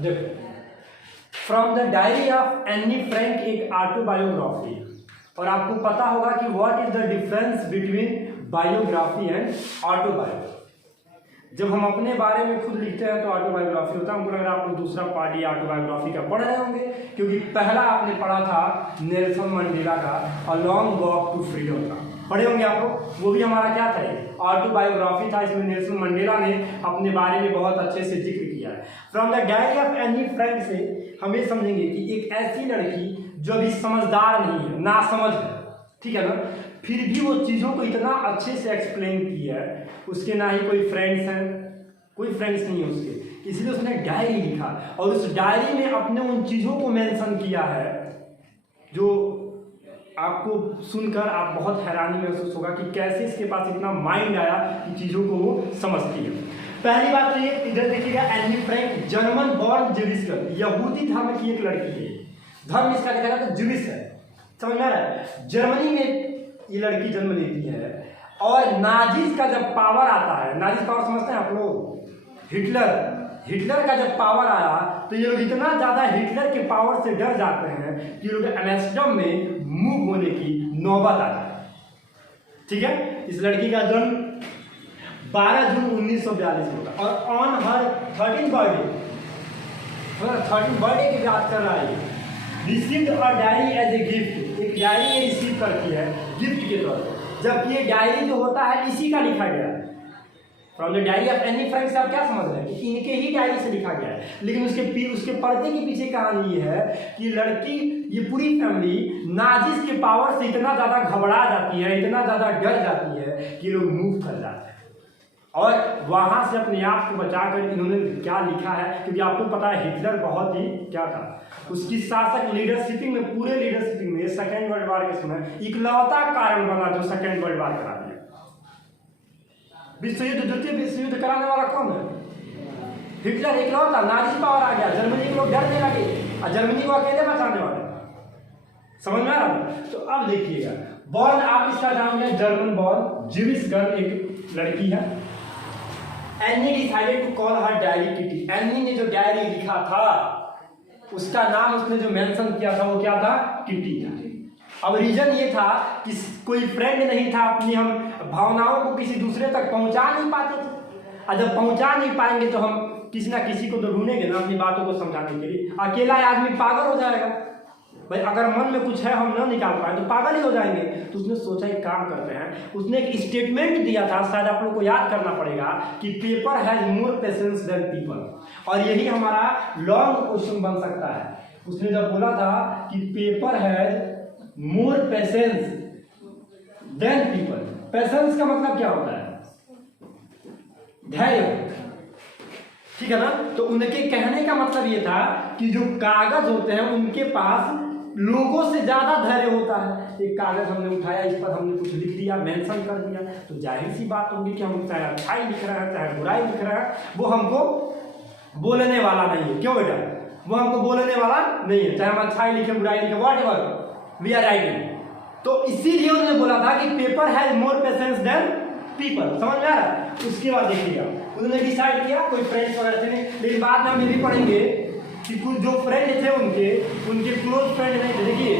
देखो, from the diary of Anne Frank एक autobiography. और आपको पता होगा कि what is the difference between biography and autobiography. जब हम अपने बारे में खुद लिखते हैं तो ऑटोबायोग्राफी होता है। हमको लग रहा है आप लोग दूसरा पार्ट ये ऑटोबायोग्राफी का पढ़ रहे होंगे, क्योंकि पहला आपने पढ़ा था नेल्सन मंडेला का a long walk to freedom का, पढ़े होंगे आप लोग। वो भी हमारा क्या था, ऑटोबायोग्राफी था। इसमें नेल्सन मंडेला ने अपने बारे में बहुत अच्छे से जिक्र किया है। From the diary of Anne Frank से हम ये समझेंगे कि एक ऐसी लड़की जो अभी समझदार नहीं है, नासमझ है, ठीक है ना, फिर भी वो चीज़ों को इतना अच्छे से एक्सप्लेन किया है। उसके ना ही कोई फ्रेंड्स हैं, कोई फ्रेंड्स नहीं है उसके, इसलिए उसने डायरी लिखा और उस डायरी में अपने उन चीज़ों को मेंशन किया है जो आपको सुनकर आप बहुत हैरानी महसूस होगा कि कैसे इसके पास इतना माइंड आया कि चीज़ों को वो समझती है। पहली बात तो ये, इधर देखिएगा, Anne Frank German born Jewish girl, यहूदी धर्म की एक लड़की है। धर्म इसका लिखा जाता है ज्यूइश है, समझ में आ रहा है। जर्मनी में ये लड़की जन्म लेती है और नाजीज का जब पावर आता है, नाजीज पावर समझते हैं आप लोग, हिटलर का जब पावर आया तो ये लोग इतना ज्यादा हिटलर के पावर से डर जाते हैं कि ये लोग एम्स्टर्डम में मूव होने की नौबत आ जाए। ठीक है, इस लड़की का जन्म 12 जून 1942 में होगा और ऑन हर 13 बर्थडे की बात कर रहा है। Received a diary as a gift, एक डायरी ये रिसीव करती है गिफ्ट के तौर पर, जबकि ये डायरी जो होता है इसी का लिखा गया है। From the diary of Anne Frank से आप क्या समझ रहे हैं कि इनके ही डायरी से लिखा गया है, लेकिन उसके पर्दे के पीछे कहानी ये है कि लड़की, ये पूरी फैमिली नाजिस के पावर से इतना ज़्यादा घबरा जाती है, इतना ज़्यादा डर जाती है कि लोग मूव कर जाते हैं। और वहाँ से अपने आप को बचाकर इन्होंने क्या लिखा है, क्योंकि आपको पता है हिटलर बहुत ही क्या था, उसकी शासक लीडरशिपिंग में, पूरे लीडरशिपिंग में सेकेंड वर्ल्ड वॉर के समय इकलौता कारण बना जो सेकेंड वर्ल्ड वॉर करा दिया। विश्व युद्ध, द्वितीय विश्व युद्ध कराने वाला कौन है? हिटलर इकलौता। नाजी पावर आ गया, जर्मनी के लोग डरने लगे और जर्मनी को अकेले बचाने वाले। समझ में आ रहा है? तो अब देखिएगा, बॉर्न, आप इसका नाम है जर्मन बॉर्न ज्यूइश गर्ल, एक लड़की है। Annie decided to call her diary Kitty. Annie ने जो डायरी लिखा था उसका नाम उसने जो मेंशन किया था वो क्या था? किटी था। अब रीजन ये था कि कोई फ्रेंड नहीं था, अपनी हम भावनाओं को किसी दूसरे तक पहुंचा नहीं पाते थे, और जब पहुंचा नहीं पाएंगे तो हम किसी ना किसी को तो ढूंढेंगे ना अपनी बातों को समझाने के लिए। अकेला आदमी पागल हो जाएगा भाई, अगर मन में कुछ है हम ना निकाल पाए तो पागल ही हो जाएंगे। तो उसने सोचा एक काम करते हैं, उसने एक स्टेटमेंट दिया था, शायद आप लोग को याद करना पड़ेगा, कि paper has more patience than people. और यही हमारा लॉन्ग क्वेश्चन बन सकता है। उसने जब बोला था कि paper has more patience than people, patience का मतलब क्या होता है? धैर्य, ठीक है ना। तो उनके कहने का मतलब ये था कि जो कागज होते हैं उनके पास लोगों से ज्यादा धैर्य होता है। एक कागज हमने उठाया, इस पर हमने कुछ लिख दिया, मेंशन कर दिया, तो जाहिर सी बात होगी कि हम चाहे अच्छाई लिख रहे हैं चाहे बुराई लिख रहे हैं, वो हमको बोलने वाला नहीं है। क्यों बेटा? वो हमको बोलने वाला नहीं है, चाहे हम अच्छाई लिखे बुराई लिखे, whatever we are writing. तो इसीलिए उन्होंने बोला था कि paper has more patience than people. समझ में आ रहा है? उसके बाद देखिएगा, उन्होंने डिसाइड किया, कोई फ्रेंड्स वगैरह थे नहीं, लेकिन बाद में हम ये भी पढ़ेंगे कि कुछ जो फ्रेंड थे उनके क्लोज फ्रेंड नहीं थे। देखिए,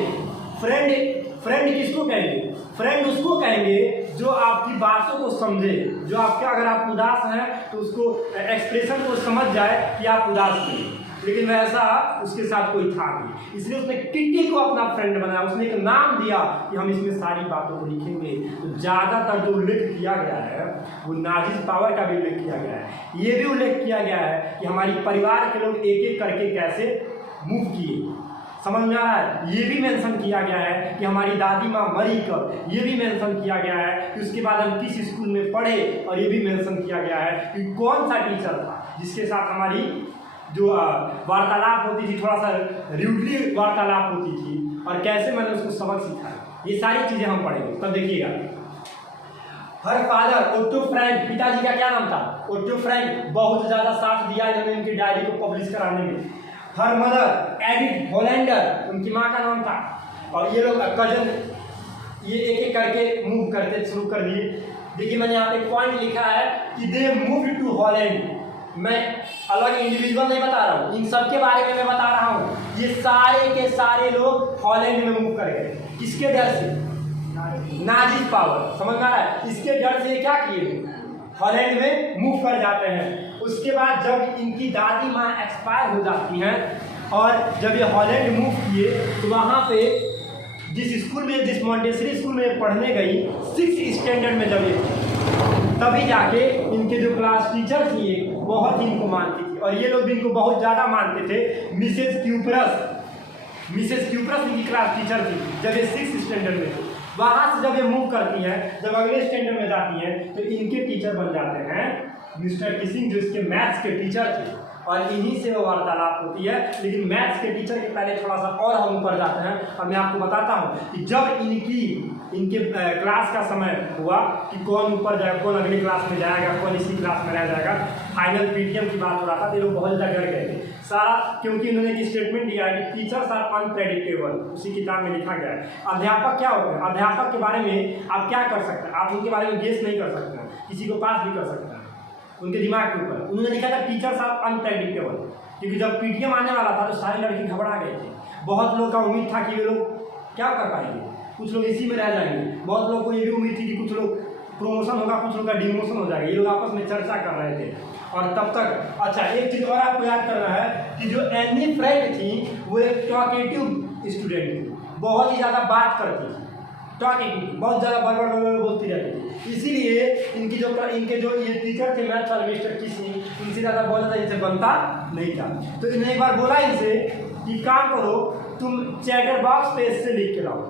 फ्रेंड किसको कहेंगे? फ्रेंड उसको कहेंगे जो आपकी बातों को समझे, जो आपके, अगर आप उदास हैं तो उसको एक्सप्रेशन को समझ जाए कि आप उदास थे, लेकिन वैसा उसके साथ कोई था नहीं। इसलिए उसने किटी को अपना फ्रेंड बनाया। उसने एक नाम दिया कि हम इसमें सारी बातों को लिखेंगे। तो ज़्यादातर जो उल्लेख किया गया है वो नाजिस पावर का भी उल्लेख किया गया है। ये भी उल्लेख किया गया है कि हमारी परिवार के लोग एक एक करके कैसे मूव किए। समझ में आ रहा है? ये भी मेंशन किया गया है कि हमारी दादी माँ मरी कब, ये भी मेंशन किया गया है कि उसके बाद हम किस स्कूल में पढ़े, और ये भी मेंशन किया गया है कि कौन सा टीचर था जिसके साथ हमारी जो वार्तालाप होती थी, थोड़ा सा रूडली वार्तालाप होती थी, और कैसे मैंने उसको सबक सिखाया। ये सारी चीज़ें हम पढ़ेंगे। तब देखिएगा, हर फादर ओट्टो फ्रैंक, पिताजी का क्या नाम था? Otto Frank. बहुत ज़्यादा साथ दिया इन्होंने इनकी डायरी को पब्लिश कराने में। हर मदर एडिथ होलैंडर, उनकी माँ का नाम था। और ये लोग कजन, ये एक एक करके मूव करते शुरू कर दिए। देखिए, मैंने यहाँ पे पॉइंट लिखा है कि दे मूव टू हॉलैंड, मैं अलग इंडिविजुअल नहीं बता रहा हूँ, इन सब के बारे में मैं बता रहा हूँ। ये सारे के सारे लोग हॉलैंड में मूव कर गए। किसके डर से? नाजी पावर, समझ में आ रहा है? इसके डर से क्या किए? हॉलैंड में मूव कर जाते हैं। उसके बाद जब इनकी दादी माँ एक्सपायर हो जाती हैं और जब ये हॉलैंड मूव किए तो वहाँ पे जिस स्कूल में, जिस मॉन्टेसरी स्कूल में पढ़ने गई 6th स्टैंडर्ड में जब ये तभी जाके इनके जो क्लास टीचर थी बहुत ही इनको मानती थी और ये लोग भी इनको बहुत ज़्यादा मानते थे। मिसेस क्यूप्रस इनकी क्लास टीचर थी जब ये 6th स्टैंडर्ड में थी। वहाँ से जब ये मूव करती हैं, जब अगले स्टैंडर्ड में जाती हैं तो इनके टीचर बन जाते हैं मिस्टर किसिंग, जो इसके मैथ्स के टीचर थे और इन्हीं से वो वार्तालाप होती है। लेकिन मैथ्स के टीचर के पहले थोड़ा सा और हम ऊपर जाते हैं और मैं आपको बताता हूँ कि जब इनके क्लास का समय हुआ कि कौन ऊपर जाएगा, कौन अगली क्लास में जाएगा, कौन इसी क्लास में रह जाएगा, फाइनल पीटीएम की बात हो रहा था तो लोग बहुत ज़्यादा डर गए थे सारा, क्योंकि उन्होंने एक स्टेटमेंट दिया है कि टीचर्स आर अनप्रेडिक्टेबल। उसी किताब में लिखा गया है अध्यापक क्या होते हैं। अध्यापक के बारे में आप क्या कर सकते हैं? आप उनके बारे में गेस नहीं कर सकते हैं, किसी को पास भी कर सकते हैं उनके दिमाग के ऊपर। उन्होंने लिखा था टीचर्स आर अनप्रेडिक्टेबल, क्योंकि जब पीटीएम आने वाला था तो सारे लड़के घबरा गए थे। बहुत लोग का उम्मीद था कि ये लोग क्या कर पाएंगे, कुछ लोग इसी में रह जाएंगे। बहुत लोग को ये भी उम्मीद थी कि कुछ लोग प्रमोशन होगा, कुछ लोग का डिमोशन हो जाएगा। ये लोग आपस में चर्चा कर रहे थे। और तब तक अच्छा एक चीज़ और आपको याद करना है कि जो एनी फ्रैंक थी वो एक टॉकेटिव स्टूडेंट थी, बहुत ही ज़्यादा बात करती थी, टॉकेटिव, बहुत ज़्यादा बड़बड़ बोलती रहती थी। इसीलिए इनके जो ये टीचर थे मैथ्स वाले मिस्टर किसिंग, इनसे ज़्यादा बहुत ज़्यादा इनसे बनता नहीं था। तो इन्होंने एक बार बोला इनसे कि काम करो, तुम चैटर बॉक्स पे इससे लिख के लाओ।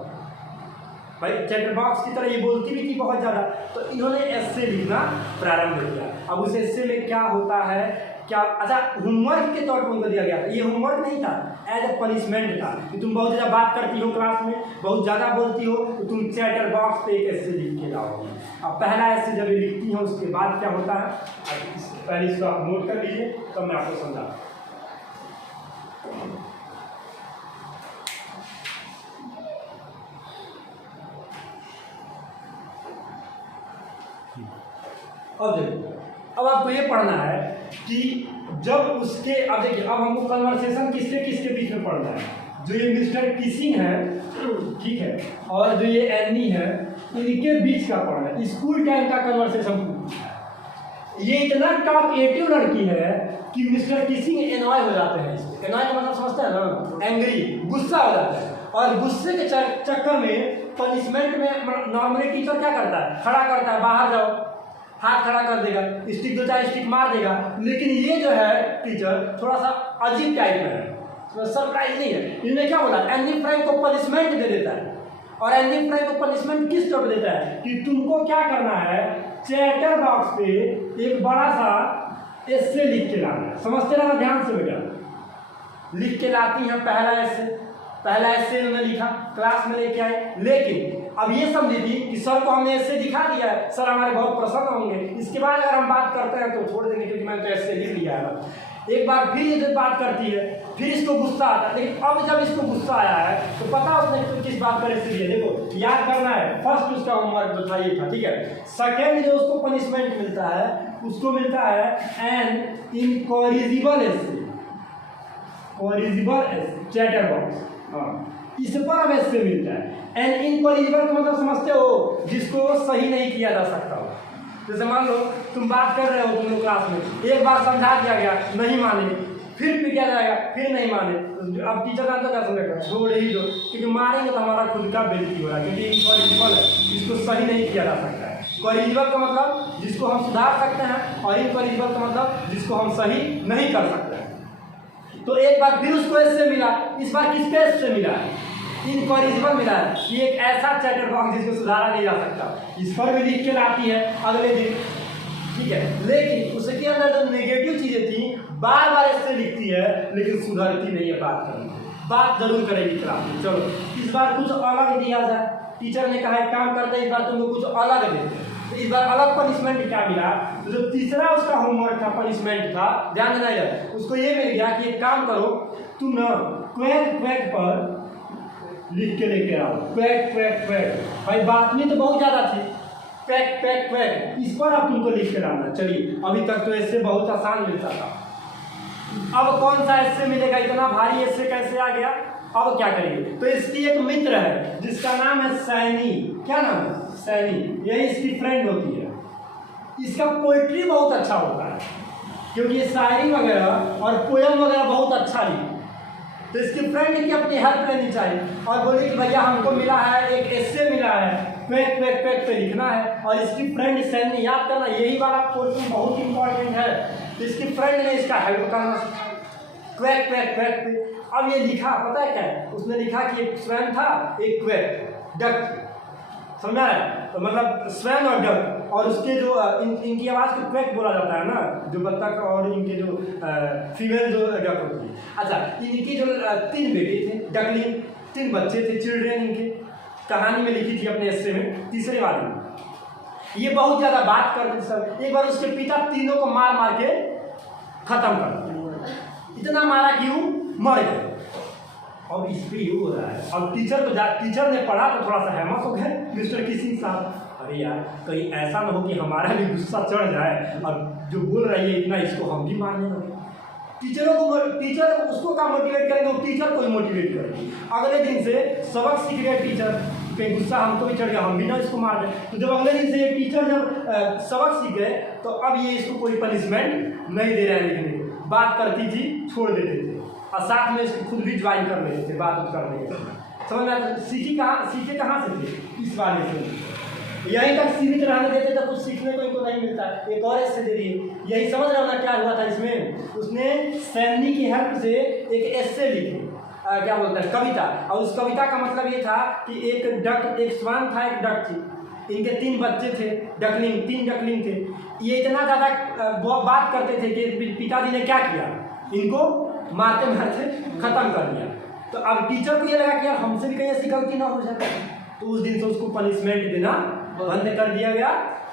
भाई चैटर बॉक्स की तरह ये बोलती भी थी बहुत ज़्यादा, तो इन्होंने एस्से लिखना प्रारंभ किया। अब उस एस्से में क्या होता है, क्या अच्छा होमवर्क के तौर पर उनको दिया गया था। ये होमवर्क नहीं था, एज ए पनिशमेंट था कि तुम बहुत ज़्यादा बात करती हो क्लास में, बहुत ज़्यादा बोलती हो, तो तुम चैटर बॉक्स पे एक एस्से लिख के लाओगी। अब पहला एस्से जब ये लिखती हो उसके बाद क्या होता है, पहले इसको आप नोट कर लीजिए तब मैं आपको समझा। अब देखिए, अब आपको ये पढ़ना है कि जब उसके, अब देखिए अब हमको कन्वर्सेशन किसके किसके बीच में पढ़ना है। जो ये मिस्टर किसिंग है, ठीक है, और जो ये एनी है, इनके बीच का पढ़ना है। स्कूल टाइम का कन्वर्सेशन। ये इतना टॉकेटिव लड़की है कि मिस्टर किसिंग एनॉय हो जाते हैं। एनॉय का मतलब समझते हैं ना, एंग्री, गुस्सा हो जाता है। और गुस्से के चक्कर में पनिशमेंट में नॉर्मली टीचर क्या करता है, खड़ा करता है, बाहर जाओ, हाथ खड़ा कर देगा, स्टिक दो चार स्टिक मार देगा। लेकिन ये जो है टीचर थोड़ा सा अजीब टाइप में है, सरप्राइज नहीं है। इन्होंने क्या बोला, एनी फ्रैंक को पनिशमेंट दे देता है। और एनी फ्रैंक को पनिशमेंट किस तरह देता है कि तुमको क्या करना है, चैटर बॉक्स पे एक बड़ा सा एस्से लिख के लाना है। समझते रहना ध्यान से बेटा। लिख के लाती हैं पहला एस्से इन्होंने लिखा, क्लास में लेके आए। लेकिन अब ये समझी थी कि सर को हमने ऐसे दिखा दिया है, सर हमारे बहुत प्रसन्न होंगे, इसके बाद अगर हम बात करते हैं तो छोड़ देंगे क्योंकि मैंने तो ऐसे लिख लिया है। एक बार फिर ये जब बात करती है, फिर इसको गुस्सा आता है। लेकिन अब जब इसको गुस्सा आया है तो पता उसने किस बात पर ऐसे लिया, देखो याद करना है। फर्स्ट उसका होमवर्क जो था ये था, ठीक है। सेकेंड जो उसको पनिशमेंट मिलता है उसको मिलता है एन इनकॉरिजिबल एस्से, कॉरिजिबल एस्से, चैटर बॉक्स, इस पर अब ऐसे मिलता है। एंड इनकॉरिजिबल का मतलब समझते हो, जिसको सही नहीं किया जा सकता हो। जैसे मान लो तुम बात कर रहे हो, तुम लोग क्लास में एक बार समझा दिया गया, नहीं माने, फिर पीटा जाएगा, फिर नहीं माने, अब टीचर जानता क्या समझेगा, छोड़ ही दो, क्योंकि मारेंगे तो हमारा खुद का बेइज्जती हो रहा है, क्योंकि इनकॉरिजिबल है, जिसको सही नहीं किया जा सकता है। कॉरिजिबल का मतलब जिसको हम सुधार सकते हैं, और इनकॉरिजिबल का मतलब जिसको हम सही नहीं कर सकते हैं। तो एक बार फिर उसको ऐसे मिला, इस बार किस पेज से मिला है, इनकॉरिजिबल मिला है। ये एक ऐसा चैटर बॉक्स जिसको सुधारा नहीं जा सकता, इस पर भी लिख के लाती है अगले दिन, ठीक है। लेकिन उसके अंदर जो नेगेटिव चीजें थी बार बार इससे लिखती है, लेकिन सुधरती नहीं है बात करने, बात जरूर करेगी क्लास में। चलो इस बार कुछ अलग दिया जाए, टीचर ने कहा एक काम करते हैं, इस बार तुमको कुछ अलग देते हैं। तो इस बार अलग पनिशमेंट क्या मिला, तो जो तीसरा उसका होमवर्क था, पनिशमेंट था, ध्यान देना है, उसको ये मिल गया कि एक काम करो, तुम ना क्वैक क्वैक पर लिख के लेके आओ, क्वैक क्वैक क्वैक। भाई बात में तो बहुत ज़्यादा थी, क्वैक क्वैक क्वैक, इस पर आप तुमको लिख के डालना। चलिए, अभी तक तो ऐसे बहुत आसान मिलता था, अब कौन सा ऐसे मिलेगा, इतना भारी ऐसे कैसे आ गया। अब क्या करेंगे, तो इसकी एक मित्र है जिसका नाम है सैनी। क्या नाम है? सैनी, यही इसकी फ्रेंड होती है। इसका पोइट्री बहुत अच्छा होता है, क्योंकि ये शायरी वगैरह और पोयम वगैरह बहुत अच्छा लिखी। तो इसकी फ्रेंड की अपनी हेल्प लेनी चाहिए और बोले कि भैया हमको मिला है, एक एस्से मिला है, क्वैक क्वैक क्वैक पे लिखना है। और इसकी फ्रेंड सैनी, याद करना यही वाला पोर्शन बहुत इंपॉर्टेंट है। तो इसकी फ्रेंड ने इसका हेल्प करना क्वैक क्वैक क्वैक पे। अब ये लिखा, पता है क्या है? उसने लिखा कि एक स्वैन था, एक क्वैक, डक, समझा है? तो मतलब स्वैन और डक, और उसके जो इनकी आवाज़ को क्वैक बोला जाता है ना, जो बत्तख और इनके जो फीमेल जो डक होती है। अच्छा, इनकी जो 3 बेटे थे, डकलिंग, 3 बच्चे थे, चिल्ड्रेन, इनके कहानी में लिखी थी अपने हिस्से में, तीसरे वाले में। ये बहुत ज़्यादा बात करते सब। एक बार उसके पिता तीनों को मार मार के खत्म कर दिया, इतना मारा कि वो मर गए। अब इस पर ये हो रहा है, अब टीचर ने पढ़ा तो थोड़ा सा हैमस हो गए मिस्टर किसिंग साहब, अरे यार कहीं ऐसा ना हो कि हमारा भी गुस्सा चढ़ जाए और जो बोल रही है इतना, इसको हम भी मारने लगे। टीचर उसको क्या मोटिवेट करेंगे, वो टीचर को ही मोटिवेट करेंगे। अगले दिन से सबक सीख गए टीचर पे, गुस्सा हमको भी चढ़ गया, हम भी ना इसको मार दें। तो जब अगले दिन से ये टीचर जब सबक सीख गए, तो अब ये इसको कोई पनिशमेंट नहीं दे रहे हैं लिखने को, बात करती थी छोड़ देते थे, और साथ में इसको खुद भी ज्वाइन कर लेते थे बात करने के। समझ में? सीखे कहाँ से थे? इस वाले से। यहीं तक सीमित रहने देते तो कुछ सीखने को इनको नहीं मिलता। एक और ऐसे दे दिए, यही समझ रहे हो ना क्या हुआ था इसमें? उसने सैनी की हेल्प से एक एस्से लिखी, क्या बोलते हैं, कविता। और उस कविता का मतलब ये था कि एक स्वान था, एक डक थी, इनके 3 बच्चे थे, डकलिंग, 3 डकलिंग थे। ये इतना ज़्यादा बात करते थे कि पिताजी ने क्या किया, इनको मारते मारते खत्म कर दिया। तो अब टीचर को ये लगा कि यार हमसे भी कहीं ऐसी गलती ना हो जाए, तो उस दिन से उसको पनिशमेंट देना बंद कर दिया गया,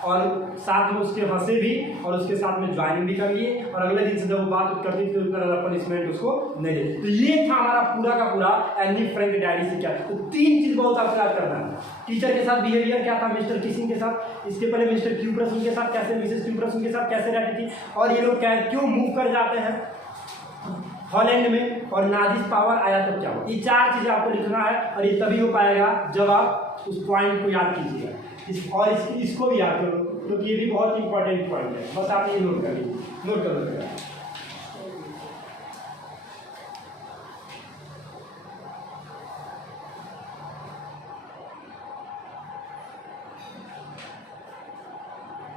और साथ में उसके हंसे भी और उसके साथ में ज्वाइन भी कर लिए। और अगले दिन से जब वो बात करती थी उतना ज़्यादा पनिशमेंट उसको नहीं देते। तो ये था हमारा पूरा का पूरा एनी फ्रैंक डायरी से क्या। तो 3 चीज़ बहुत आपको याद करना है। टीचर के साथ बिहेवियर क्या था मिस्टर किसिंग के साथ, इसके पहले मिस्टर क्यूप्रस उनके साथ कैसे, मिसेस क्यूप्रस उनके साथ कैसे रहती थी, और ये लोग क्यों मूव कर जाते हैं हॉलैंड में, और नाजिस पावर आया तब क्या हुआ। ये 4 चीज़ें आपको लिखना है, और ये तभी हो पाएगा जब आप उस पॉइंट को याद कीजिएगा। इसको भी याद करो, क्योंकि ये भी बहुत इंपॉर्टेंट पॉइंट है। बस आप ये नोट कर लीजिए, नोट कर लो।